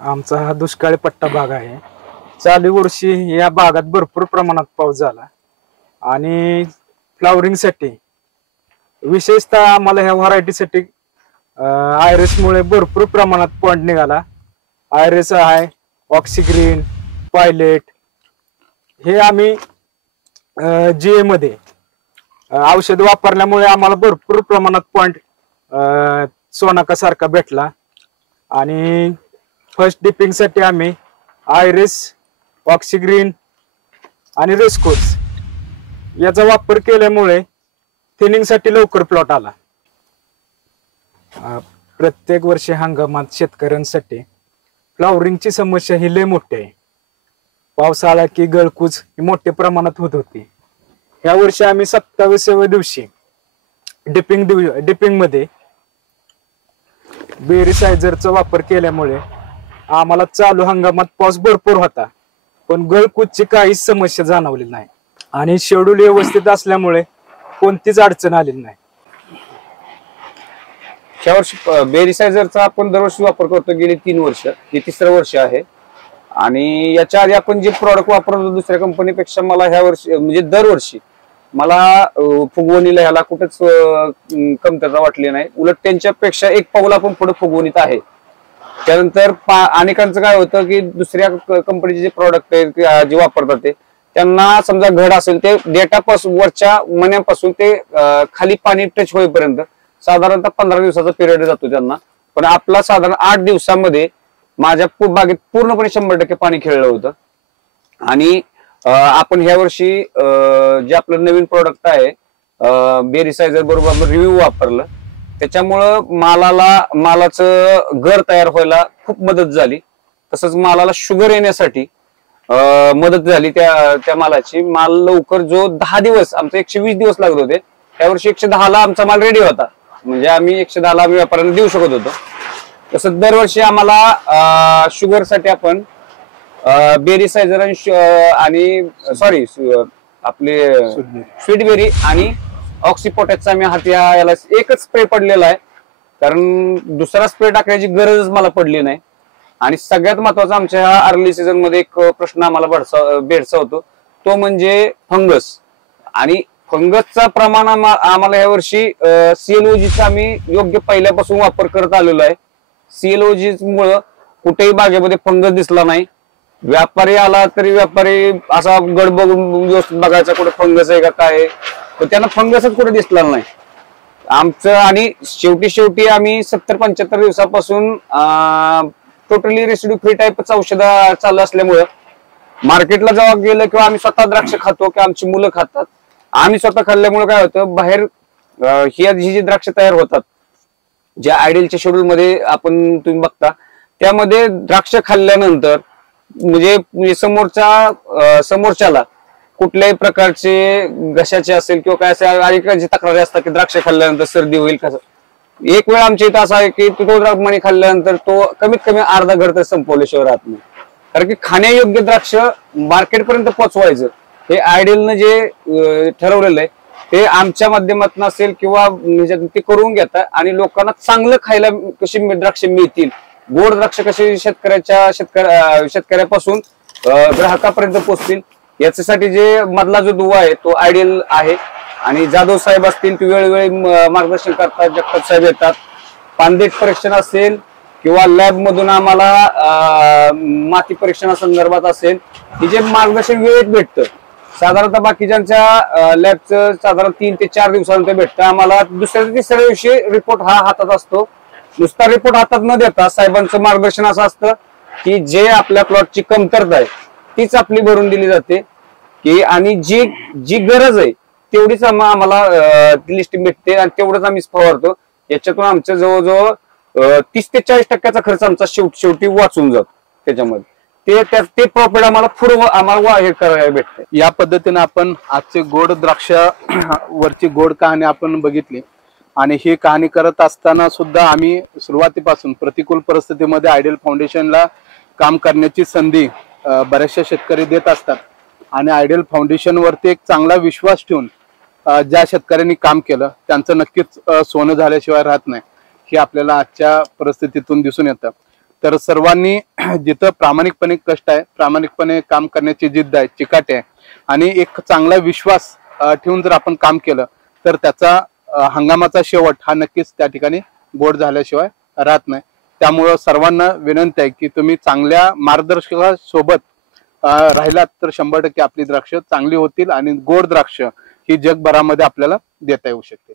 आमचा हा दुष्काळी पट्टा भाग आहे. चालू वर्षी या भागात भरपूर प्रमाणात पाऊस झाला आणि फ्लावरिंगसाठी विशेषतः आम्हाला ह्या व्हरायटीसाठी आयरिस मुळे भरपूर प्रमाणात पॉइंट निघाला. आयरिस आहे, ऑक्सिग्रीन, पायलेट हे आम्ही जीए मध्ये औषध वापरल्यामुळे आम्हाला भरपूर प्रमाणात पॉइंट सोनाका सारखा भेटला. आणि फर्स्ट डिपिंग साठी आम्ही आयरिस, ऑक्सिग्रीन आणि रेस्कोर्स याचा वापर केल्यामुळे थिनिंग साठी लवकर प्लॉट आला. प्रत्येक वर्षी हंगामात शेतकऱ्यांसाठी फ्लावरिंगची समस्या ही लय मोठी आहे. पावसाळा की गळकूच ही मोठ्या प्रमाणात होत होती. या वर्षी आम्ही 27व्या दिवशी डिपिंग मध्ये बेरिसायझरचा वापर केल्यामुळे आम्हाला चालू हंगामात पाऊस भरपूर होता, पण गळकूचची काहीच समस्या जाणवली नाही आणि शेड्यूल व्यवस्थित असल्यामुळे कोणतीच अडचण आलेली नाही. ह्या वर्षी बेरिसायझरचा आपण दरवर्षी वापर करतो. गेली 3 वर्ष, हे 3रं वर्ष आहे. आणि याच्या आधी आपण जे प्रॉडक्ट वापरत होतो दुसऱ्या कंपनीपेक्षा मला ह्या वर्षी म्हणजे दरवर्षी मला फुगवणीला ह्याला कुठेच कमतरता वाटली नाही. उलट त्यांच्यापेक्षा एक पाऊल आपण पुढे फुगवणीत आहे. त्यानंतर अनेकांचं काय होतं की दुसऱ्या कंपनीचे जे प्रॉडक्ट आहेत जे वापरतात ते त्यांना समजा घड असेल ते डेटापासून वरच्या मण्यापासून ते खाली पाणी टच होईपर्यंत साधारणतः 15 दिवसाचा पिरियड जातो त्यांना. पण आपला साधारण 8 दिवसामध्ये माझ्या बागेत पूर्णपणे 100% पाणी खेळलं होतं. आणि आपण ह्या वर्षी जे आपलं नवीन प्रोडक्ट आहे बेरिसायझर बरोबर रिव्ह्यू वापरलं, त्याच्यामुळं मालाचं घर तयार व्हायला खूप मदत झाली. तसंच मालाला शुगर येण्यासाठी मदत झाली. त्या मालाची माल लवकर जो 10 दिवस आमचे 120 दिवस लागत होते, त्यावर्षी 110ला आमचा माल रेडी होता. म्हणजे आम्ही 110ला आम्ही व्यापाऱ्यांना देऊ शकत होतो. तसं दरवर्षी आम्हाला शुगर साठी आपण बेरिसायझर आणि सॉरी आपले स्वीटबेरी आणि ऑक्सिपोटॅचचा आम्ही याला एकच स्प्रे पडलेला आहे, कारण दुसरा स्प्रे टाकायची गरजच मला पडली नाही. आणि सगळ्यात महत्वाचा आमच्या ह्या अर्ली सीझन मध्ये एक प्रश्न आम्हाला भेडसावतो, तो म्हणजे फंगस. आणि फंगसचा प्रमाण आम्हाला या वर्षी सीएलओजीचा आम्ही योग्य पहिल्यापासून वापर करत आलेलो आहे. सीएलओजी मुळे कुठेही बागेमध्ये फंगस दिसला नाही. व्यापारी आला तरी व्यापारी असा गड बघून व्यवस्थित बघायचा कुठे फंगस आहे का काय, तर त्यांना फंगसच कुठे दिसला नाही आमचं. आणि शेवटी आम्ही 70-75 दिवसापासून टोटली रेसिड्यू फ्री टाईपच औषध चालू असल्यामुळं मार्केटला जेव्हा गेलं किंवा आम्ही स्वतः द्राक्ष खातो किंवा आमची मुलं खातात, आम्ही स्वतः खाल्ल्यामुळे काय होतं, बाहेर ही जी द्राक्ष तयार होतात ज्या आयडियलच्या शेड्यूल मध्ये आपण तुम्ही बघता, त्यामध्ये द्राक्ष खाल्ल्यानंतर म्हणजे समोरच्याला कुठल्याही प्रकारचे घशाचे असेल किंवा काय असेल अनेकांची तक्रारी असतात की द्राक्ष खाल्ल्यानंतर सर्दी होईल कसं. एक वेळ आमच्या इथं असा आहे की तो द्राक्षमणी खाल्ल्यानंतर तो कमीत कमी अर्धा घर तर संपवल्याशिवाय राहत नाही. कारण की खाण्यायोग्य द्राक्ष मार्केटपर्यंत पोहोचवायचं हे आयडियलनं जे ठरवलेलं आहे ते आमच्या माध्यमातून असेल किंवा ते करून घेतात. आणि लोकांना चांगलं खायला कशी द्राक्ष मिळतील, गोड द्राक्ष कशी शेतकऱ्यापासून ग्राहकापर्यंत पोहोचतील, याच्यासाठी जे मधला जो दुवा आहे तो आयडियल आहे. आणि जाधव साहेब असतील ते वेळोवेळी मार्गदर्शन करतात, जगताप साहेब येतात. पानदेट परीक्षण असेल किंवा लॅब मधून आम्हाला माती परीक्षणासंदर्भात असेल हे जे मार्गदर्शन वेळेत भेटतं. साधारणतः बाकीच्यांच्या लॅबचं साधारण 3 ते 4 दिवसानंतर भेटतं. आम्हाला दुसऱ्या ते तिसऱ्या दिवशी रिपोर्ट हा हातात असतो. नुसता रिपोर्ट हातात न देता साहेबांचं मार्गदर्शन असं असतं की जे आपल्या प्लॉटची कमतरता आहे तीच आपली भरून दिली जाते की आणि जी गरज आहे तेवढीच आम्हाला लिस्ट भेटते आणि तेवढंच आम्ही फवारतो. याच्यातून आमच्या जवळजवळ 30 ते 40% खर्च आमचा शेवटी वाचून जातो. त्याच्यामध्ये ते प्रॉफिट आम्हाला हे करायला भेटते. या पद्धतीने आपण आजचे गोड द्राक्ष वरची गोड कहाणी आपण बघितली. आणि ही कहाणी करत असताना सुद्धा आम्ही सुरुवातीपासून प्रतिकूल परिस्थितीमध्ये आयडियल फाउंडेशनला काम करण्याची संधी बरेचसे शेतकरी देत असतात. आणि आयडियल फाउंडेशन वरती एक चांगला विश्वास ठेवून ज्या शेतकऱ्यांनी काम केलं त्यांचं नक्कीच सोनं झाल्याशिवाय राहत नाही, हे आपल्याला आजच्या परिस्थितीतून दिसून येतं. तर सर्वांनी जिथं प्रामाणिकपणे कष्ट आहे, प्रामाणिकपणे काम करण्याची जिद्द आहे, चिकाटी आहे आणि एक चांगला विश्वास ठेवून जर आपण काम केलं तर त्याचा हंगामाचा शेवट हा नक्कीच त्या ठिकाणी गोड झाल्याशिवाय राहत नाही. त्यामुळं सर्वांना विनंती आहे की तुम्ही चांगल्या मार्गदर्शकासोबत राहिलात तर 100% आपली द्राक्ष चांगली होतील आणि गोड द्राक्ष ही जगभरामध्ये आपल्याला देता येऊ शकते.